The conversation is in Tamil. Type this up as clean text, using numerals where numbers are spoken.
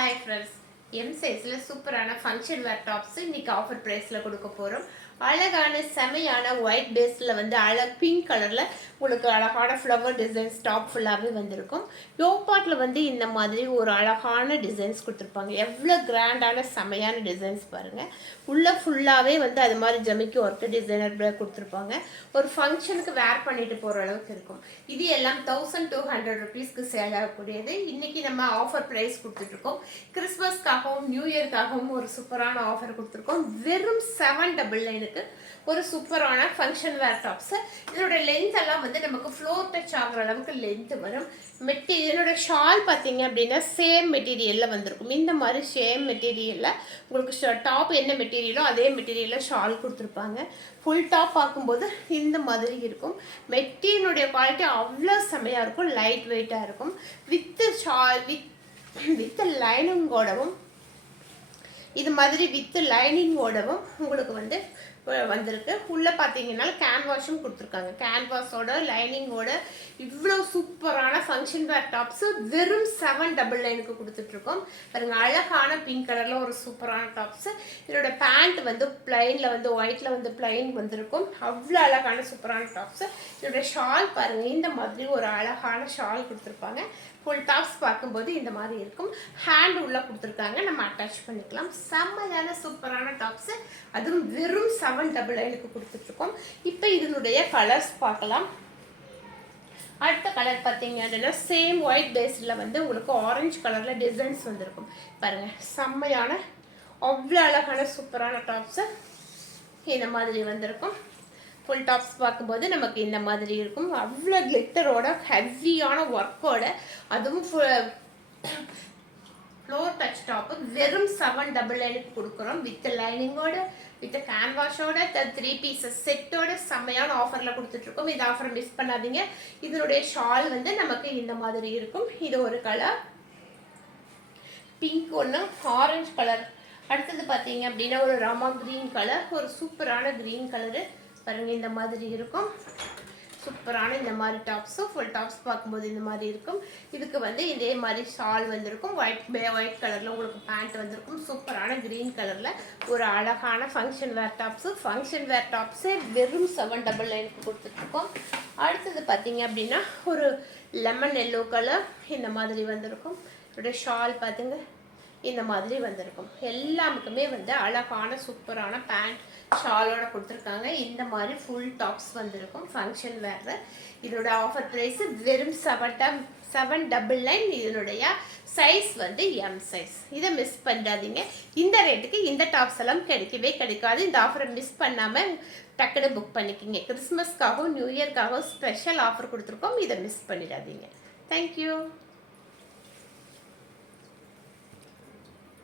Hi friends, M size சூப்பரான ஃபங்க்ஷன் வேர் டாப்ஸ் இன்னைக்கு ஆஃபர் பிரைஸ்ல கொடுக்க போறோம். அழகான செமையான ஒயிட் பேஸ்ல பிங்க் கலர்ல உங்களுக்கு அழகான ஃப்ளவர் டிசைன்ஸ் டாப் ஃபுல்லாவே வந்திருக்கும். யோக் பார்ட்ல இந்த மாதிரி ஒரு அழகான டிசைன்ஸ் கொடுத்துருப்பாங்க. எவ்வளோ கிராண்டான செமையான டிசைன்ஸ் பாருங்க. உள்ள ஃபுல்லாவே அது மாதிரி ஜமிக்கி ஒர்க் டிசைனர் கொடுத்துருப்பாங்க. ஒரு ஃபங்க்ஷனுக்கு வேர் பண்ணிட்டு போற அளவுக்கு இருக்கும். இது எல்லாம் 1200 rupeesக்கு சேல் ஆகக்கூடியது. இன்னைக்கு நம்ம ஆஃபர் பிரைஸ் கொடுத்துட்டு இருக்கோம். கிறிஸ்மஸ்க்காகவும் நியூ இயர்க்காகவும் ஒரு சூப்பரான ஆஃபர் கொடுத்துருக்கோம். வெறும் 799 ஒரு சூப்பரான ஃபங்க்ஷன் வேர் டாப்ஸ். இதோட லென்த் எல்லாம் நமக்கு ஃப்ளோர் டச் ஆகிற அளவுக்கு லென்த் வரும். இதனோட ஷால் பார்த்தீங்க அப்படின்னா சேம் மெட்டீரியலில் வந்திருக்கும். இந்த மாதிரி சேம் மெட்டீரியலில் உங்களுக்கு டாப் என்ன மெட்டீரியலோ அதே மெட்டீரியலில் ஷால் கொடுத்துருப்பாங்க. ஃபுல் டாப் பார்க்கும்போது இந்த மாதிரி இருக்கும். மெட்டீரியலுடைய குவாலிட்டி அவ்வளோ செமையாக இருக்கும். லைட் வெயிட்டாக இருக்கும். வித் லைனிங்கோடவும் இது மாதிரி வித் லைனிங்கோடவும் உங்களுக்கு வந்திருக்கு. உள்ளே பார்த்தீங்கன்னா கேன்வாஷும் கொடுத்துருக்காங்க. கேன்வாஸோட லைனிங்கோட இவ்வளோ சூப்பரான ஃபங்க்ஷன் வேர் டாப்ஸு வெறும் 799க்கு கொடுத்துட்ருக்கோம். பாருங்க, அழகான பிங்க் கலரில் ஒரு சூப்பரான டாப்ஸு. இதோட பேண்ட் பிளைனில் ஒயிட்டில் பிளைன் வந்திருக்கும். அவ்வளோ அழகான சூப்பரான டாப்ஸு. இதோட ஷால் பாருங்கள், இந்த மாதிரி ஒரு அழகான ஷால் கொடுத்துருப்பாங்க. ஃபுல் டாப்ஸ் பார்க்கும்போது இந்த மாதிரி இருக்கும். ஹேண்ட் உள்ளே கொடுத்துருக்காங்க, நம்ம அட்டாச் பண்ணிக்கலாம். செம்மையான சூப்பரான டாப்ஸு, அதுவும் வெறும் 799க்கு கொடுத்துட்ருக்கோம். இப்போ இதனுடைய கலர்ஸ் பார்க்கலாம். அடுத்த கலர் பார்த்தீங்க அப்படின்னா சேம் ஒயிட் பேஸில் உங்களுக்கு ஆரஞ்சு கலரில் டிசைன்ஸ் வந்திருக்கும். பாருங்கள், செம்மையான அவ்வளோ அழகான சூப்பரான டாப்ஸு இந்த மாதிரி வந்திருக்கும். ஃபுல் டாப்ஸ் பார்க்கும்போது நமக்கு இந்த மாதிரி இருக்கும். அவ்வளோ கிளிட்டரோட ஹெவியான ஒர்க்கோட, அதுவும் ஃப்ளோர் டச் டாப்பு வெறும் 799க்கு கொடுக்குறோம். வித் லைனிங்கோட வித் கேன்வாஷோட 3 பீசஸ் செட்டோட செம்மையான ஆஃபரில் கொடுத்துட்ருக்கோம். இந்த ஆஃபரை மிஸ் பண்ணாதீங்க. இதனுடைய ஷால் நமக்கு இந்த மாதிரி இருக்கும். இது ஒரு கலர் பிங்க், ஒன்று ஆரஞ்சு கலர். அடுத்தது பார்த்தீங்க அப்படின்னா ஒரு ராமா க்ரீன் கலர், ஒரு சூப்பரான க்ரீன் கலரு பாருங்க. இந்த மாதிரி இருக்கும். சூப்பரான இந்த மாதிரி டாப்ஸும் ஃபுல் டாப்ஸ் பார்க்கும்போது இந்த மாதிரி இருக்கும். இதுக்கு இதே மாதிரி ஷால் வந்திருக்கும். ஒயிட் கலரில் உங்களுக்கு பேண்ட் வந்திருக்கும். சூப்பரான க்ரீன் கலரில் ஒரு அழகான function wear tops. Function wear டாப்ஸே வெறும் 799க்கு கொடுத்துட்ருக்கோம். அடுத்தது பார்த்தீங்க அப்படின்னா ஒரு லெமன் எல்லோ கலர் இந்த மாதிரி வந்திருக்கும். இதோட ஷால் பார்த்துங்க, இந்த மாதிரி வந்திருக்கும். எல்லாமுக்குமே அழகான சூப்பரான பேண்ட் ஷாலோட கொடுத்துருக்காங்க. இந்த மாதிரி ஃபுல் டாப்ஸ் வந்திருக்கும் ஃபங்க்ஷன் வேர். இதோட ஆஃபர் ப்ரைஸ் வெறும் 799. இதனுடைய சைஸ் எம் சைஸ். இதை மிஸ் பண்ணாதீங்க. இந்த ரேட்டுக்கு இந்த டாப்ஸ் எல்லாம் கிடைக்கவே கிடைக்காது. இந்த ஆஃபரை மிஸ் பண்ணாமல் டக்குன்னு புக் பண்ணிக்கிங்க. கிறிஸ்மஸ்க்காகவும் நியூ இயர்க்காகவும் ஸ்பெஷல் ஆஃபர் கொடுத்துருக்கோம். இதை மிஸ் பண்ணிடாதீங்க. தேங்க்யூ.